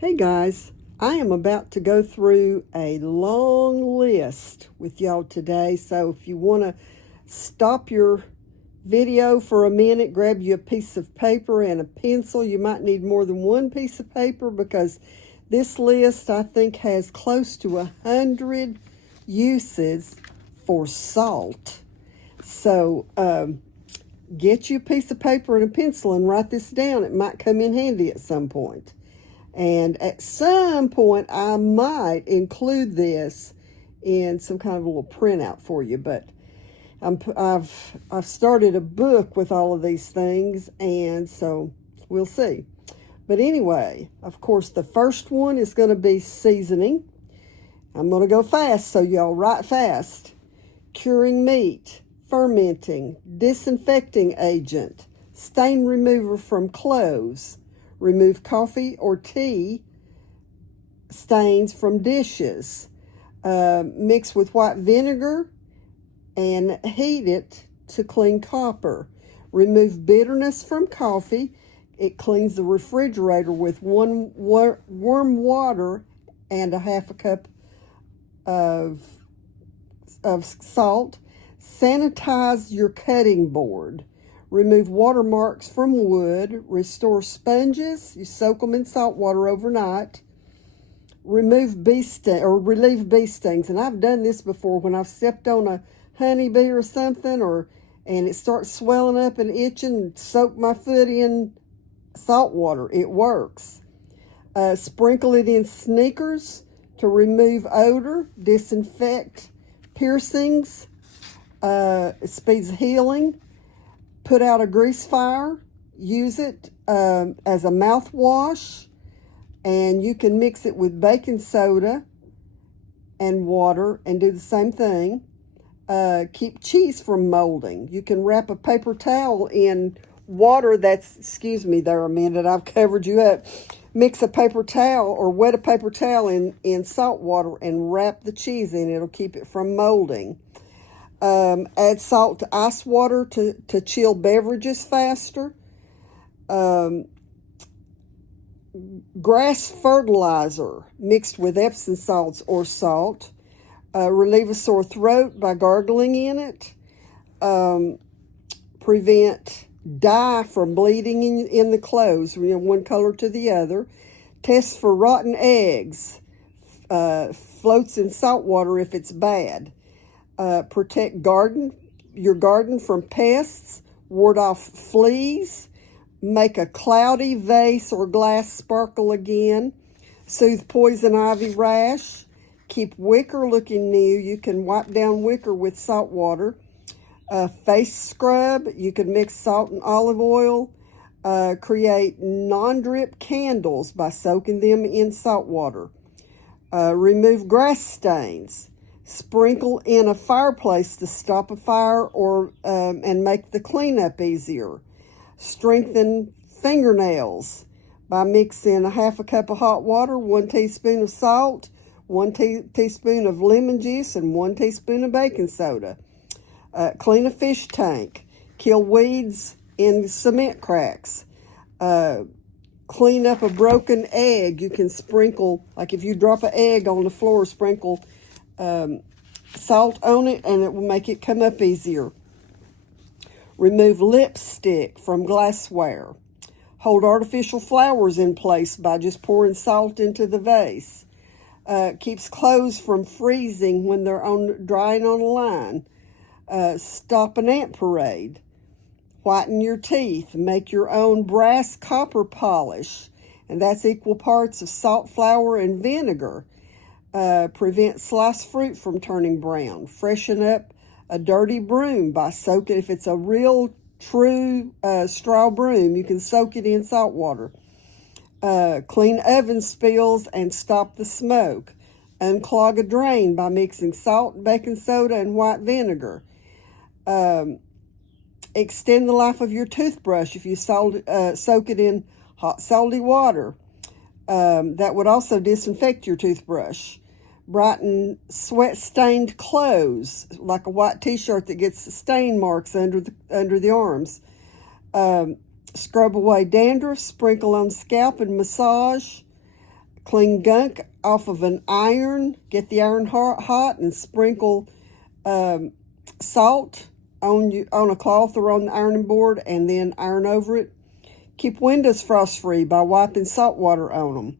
Hey guys, I am about to go through a long list with y'all today. So if you want to stop your video for a minute, grab you a piece of paper and a pencil. You might need more than one piece of paper because this list I think has close to 100 uses for salt. So get you a piece of paper and a pencil and write this down. It might come in handy at some point. And at some point, I might include this in some kind of a little printout for you. But I've started a book with all of these things, and so we'll see. But anyway, of course, the first one is going to be seasoning. I'm going to go fast, so y'all write fast. Curing meat, fermenting, disinfecting agent, stain remover from clothes. Remove coffee or tea stains from dishes. Mix with white vinegar and heat it to clean copper. Remove bitterness from coffee. It cleans the refrigerator with warm water and a half a cup of salt. Sanitize your cutting board. Remove watermarks from wood. Restore sponges. You soak them in salt water overnight. Relieve bee stings. And I've done this before when I've stepped on a honeybee or something, and it starts swelling up and itching. Soak my foot in salt water. It works. Sprinkle it in sneakers to remove odor. Disinfect piercings. It speeds healing. Put out a grease fire, use it as a mouthwash, and you can mix it with baking soda and water and do the same thing. Keep cheese from molding. You can wrap a paper towel in water excuse me there a minute, I've covered you up. Mix a paper towel or wet a paper towel in salt water and wrap the cheese in. It'll keep it from molding. Add salt to ice water to chill beverages faster. Grass fertilizer mixed with Epsom salts or salt. Relieve a sore throat by gargling in it. Prevent dye from bleeding in the clothes, one color to the other. Test for rotten eggs. Floats in salt water if it's bad. Protect your garden from pests, ward off fleas, make a cloudy vase or glass sparkle again, soothe poison ivy rash, keep wicker looking new. You can wipe down wicker with salt water. Face scrub, you can mix salt and olive oil. Create non-drip candles by soaking them in salt water. Remove grass stains. Sprinkle in a fireplace to stop a fire and make the cleanup easier. Strengthen fingernails by mixing a half a cup of hot water, 1 teaspoon of salt, 1 teaspoon of lemon juice, and 1 teaspoon of baking soda. Clean a fish tank. Kill weeds in cement cracks. Clean up a broken egg. You can sprinkle, like if you drop an egg on the floor, sprinkle salt on it and it will make it come up easier. Remove lipstick from glassware. Hold artificial flowers in place by just pouring salt into the vase. Keeps clothes from freezing when they're drying on a line. Stop an ant parade. Whiten your teeth. Make your own brass copper polish, and that's equal parts of salt, flour, and vinegar. Prevent sliced fruit from turning brown. Freshen up a dirty broom by soaking, if it's a real true straw broom, you can soak it in salt water. Clean oven spills and stop the smoke. Unclog a drain by mixing salt, baking soda, and white vinegar. Extend the life of your toothbrush if you soak it in hot salty water. That would also disinfect your toothbrush. Brighten sweat-stained clothes, like a white t-shirt that gets stain marks under the arms. Scrub away dandruff, sprinkle on scalp and massage. Clean gunk off of an iron. Get the iron hot and sprinkle salt on a cloth or on the ironing board, and then iron over it. Keep windows frost-free by wiping salt water on them.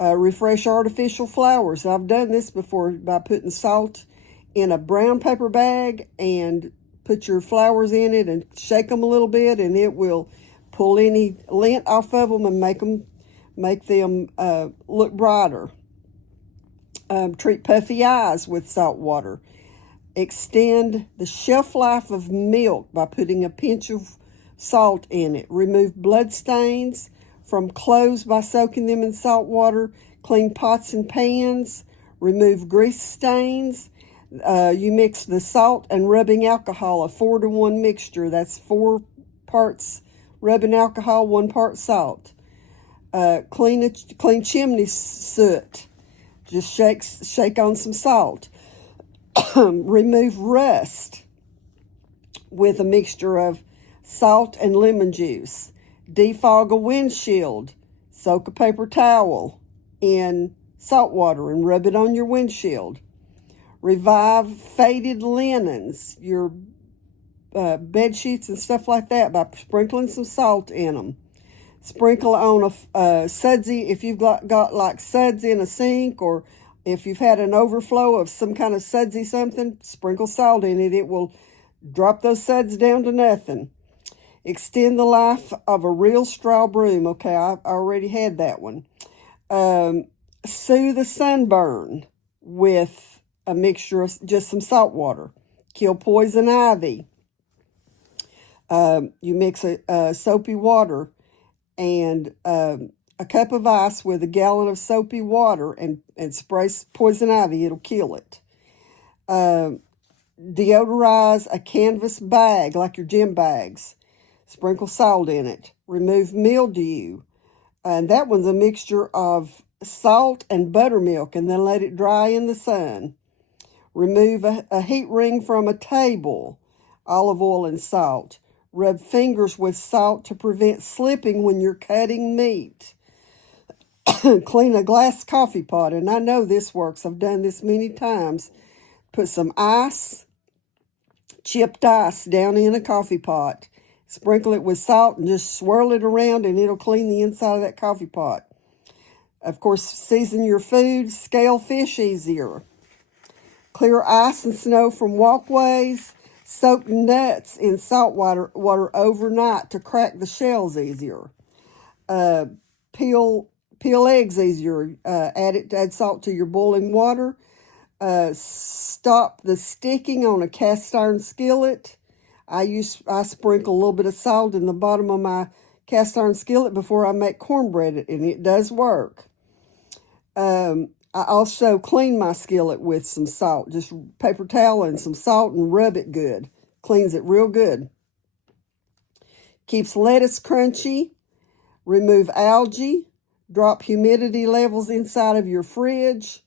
Refresh artificial flowers. I've done this before by putting salt in a brown paper bag and put your flowers in it and shake them a little bit, and it will pull any lint off of them and make them look brighter. Treat puffy eyes with salt water. Extend the shelf life of milk by putting a pinch of salt in it. Remove blood stains from clothes by soaking them in salt water. Clean pots and pans. Remove grease stains. You mix the salt and rubbing alcohol, a 4-to-1 mixture. That's 4 parts rubbing alcohol, 1 part salt. Clean chimney soot. Just shake on some salt. Remove rust with a mixture of salt and lemon juice. Defog a windshield. Soak a paper towel in salt water and rub it on your windshield. Revive faded linens, your bed sheets and stuff like that, by sprinkling some salt in them. Sprinkle on a sudsy, if you've got like suds in a sink, or if you've had an overflow of some kind of sudsy something, sprinkle salt in it. It will drop those suds down to nothing. Extend the life of a real straw broom. Okay, I already had that one. Soothe the sunburn with a mixture of just some salt water. Kill poison ivy. You mix soapy water and a cup of ice with a gallon of soapy water and spray poison ivy. It'll kill it. Deodorize a canvas bag like your gym bags. Sprinkle salt in it. Remove mildew. And that one's a mixture of salt and buttermilk, and then let it dry in the sun. Remove a heat ring from a table. Olive oil and salt. Rub fingers with salt to prevent slipping when you're cutting meat. Clean a glass coffee pot, and I know this works. I've done this many times. Put some ice, chipped ice, down in a coffee pot. Sprinkle it with salt and just swirl it around, and it'll clean the inside of that coffee pot. Of course, season your food. Scale fish easier. Clear ice and snow from walkways. Soak nuts in salt water overnight to crack the shells easier. Peel eggs easier. Add salt to your boiling water. Stop the sticking on a cast iron skillet. I sprinkle a little bit of salt in the bottom of my cast iron skillet before I make cornbread, and it does work. I also clean my skillet with some salt, just paper towel and some salt, and rub it good. Cleans it real good. Keeps lettuce crunchy. Remove algae. Drop humidity levels inside of your fridge.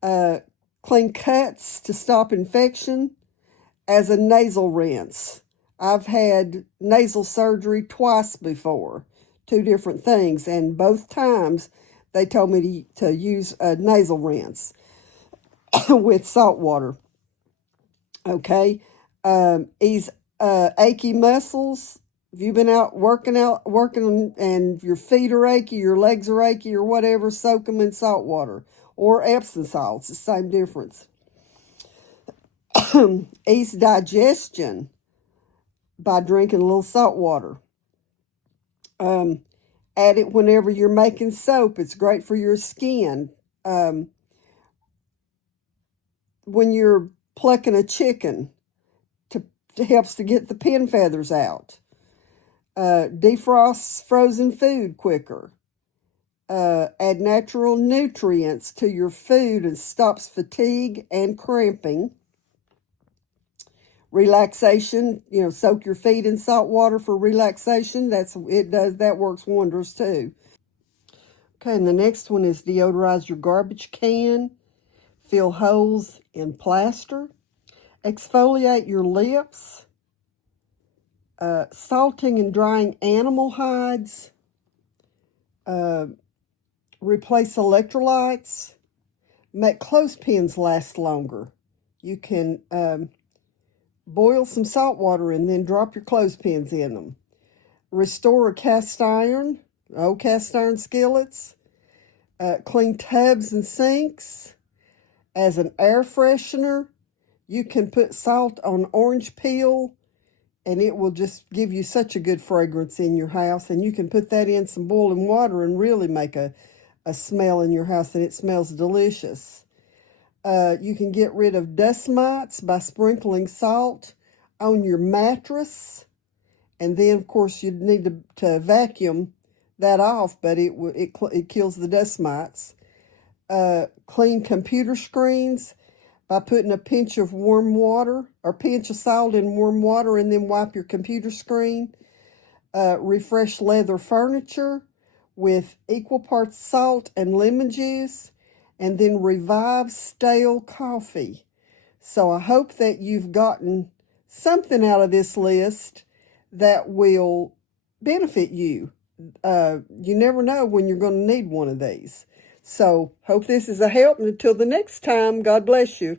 Clean cuts to stop infection. As a nasal rinse. I've had nasal surgery twice before, 2 different things, and both times they told me to use a nasal rinse with salt water. Okay, ease achy muscles. If you've been out working and your feet are achy, your legs are achy or whatever, soak them in salt water or Epsom salts. It's the same difference. Ease digestion by drinking a little salt water. Add it whenever you're making soap. It's great for your skin. When you're plucking a chicken, it helps to get the pin feathers out. Defrosts frozen food quicker. Add natural nutrients to your food and stops fatigue and cramping. Relaxation, soak your feet in salt water for relaxation. That works wonders too. Okay, and the next one is deodorize your garbage can. Fill holes in plaster. Exfoliate your lips. Salting and drying animal hides. replace electrolytes, make clothespins last longer. You can boil some salt water and then drop your clothespins in them. Restore a old cast iron skillets. Clean tubs and sinks. As an air freshener, you can put salt on orange peel, and it will just give you such a good fragrance in your house. And you can put that in some boiling water and really make a smell in your house, and it smells delicious. You can get rid of dust mites by sprinkling salt on your mattress. And then, of course, you'd need to vacuum that off, but it kills the dust mites. Clean computer screens by putting a pinch of warm water or pinch of salt in warm water and then wipe your computer screen. Refresh leather furniture with equal parts salt and lemon juice, and then revive stale coffee. So I hope that you've gotten something out of this list that will benefit you. You never know when you're going to need one of these. So hope this is a help, and until the next time, God bless you.